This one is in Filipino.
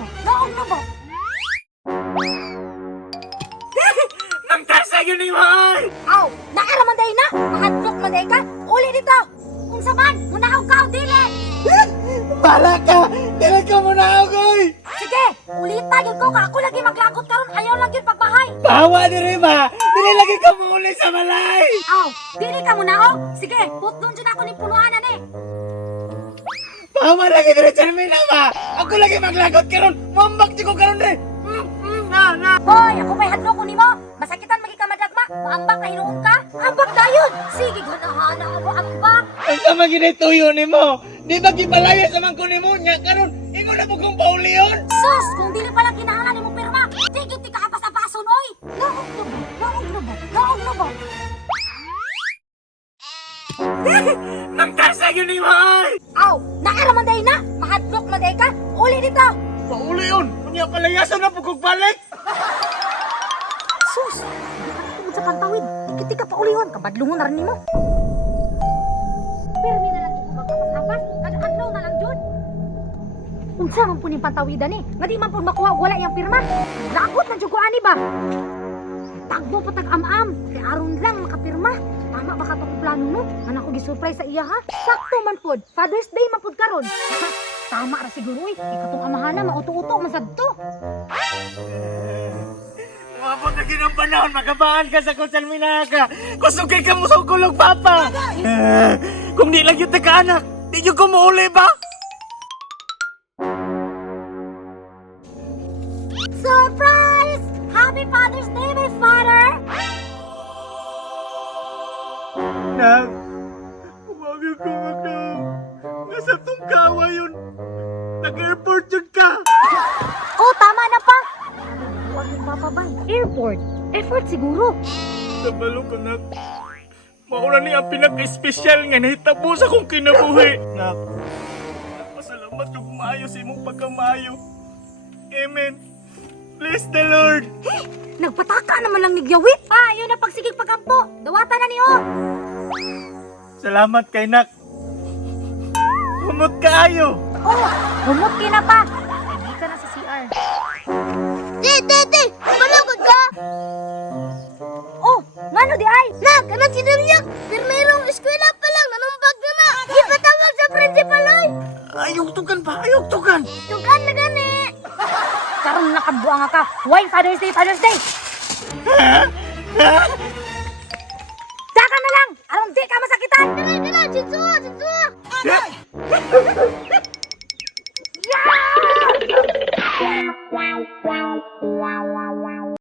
ba? Naog na ba? Nang tasa yun ni Mahal! Aw, naaraman day na! Mahadlok man day ka! Uli dito! Kung saman, munaog ka o dili! Bala ka! Dili ka muna ako oy! Sige, ulita yun ko ka! Ako lagi maglagot karon ayaw lang yun pagbahay! Bawa diri ba? Dili lagi ka muli sa balay! Aw, dili ka munaog! Sige, putdon dyan ako ni punuanan eh! Bawa lagi diri sa mina ba? Ako lagi maglagot karon! Mambak ko karon eh! Na! Hoy, ako pa'y hadlok ko nimo! Masakitan magi ka madagma! Maambak ka hinuon ka! Ambak dayon! Sige, ganahan ako ambak! Ang sama ginituyo ni mo! Di ba gipalaya sa man ko ni mo niya karon? Ingon na mo kong pauli yun! Sus! Kung dili pala kinahanglan nimo pirma! Sige, di ka kapas-apason, oy! Naog na ba? Naog na ba? Naog na ba? Nang tasa yun ni Mahal! Aw, naaraman day na! Mahadlok man day ka! Uli dito! Pauli yun! Kunya palayasan na po kong balik! Sus! Di ka tungod sa pantawid! Ikiti ka pa ulihon! Kabadlungon na rin nimo! Permi na lang kung magkapas-apas! Kadadlaw na lang dyan! Unsa man po ni pantawidan eh! Nga di man po makuha wala yung pirma! Lagot man dyan ko ani ba? Tagbo pa tag-am-am! Kaya aron lang makapirma! Tama ba ka pa kung plano no? Nga ako gisurprise sa iya ha? Sakto man pod! Father's Day man pod karon! Tama ra siguro eh! Ikatong amahana mauto-uto man sadto! Mabot na ginang panahon, magabaan ka sa kusal minaga. Kusugay ka mo sa kulog, Papa. Kung di lang yung taga-anak, di nyo ko mauli ba? Surprise! Happy Father's Day, my father! Nak, umagay ko magdang. Nasa tungkawa yun. Nag-airport yun ka. Oh, tama na pa! Huwag yung papabay. Airport. Effort siguro. Sabalo ko, Nak. Maura ni ang pinaka-espesyal nga nahitabo sa kong kinabuhi. Nak, pasalamat yung maayo sa imong pagkamayo. Amen. Bless the Lord. Nagpataka naman lang ni Gyawit. Ah, yun na pagsigig pagampo. Dawatan na niyo. Salamat kay Nak. Humot kaayo. Oh, humot na pa. Hindi ka na sa CR. Di! Malagod ka! Oh, ngano di ay? Nak, kanang sinuriyak. Pirmerong eskwela pa lang. Nanumbag na na. Ipatawag sa principal oy. Ayok tukan pa, ayok tukan. Tugan na gani. Karon nakabuang ka. Why Father's Day, Father's Day? Saka na lang. Aron di ka masakitan. Dala, Jinsuo. Yeah!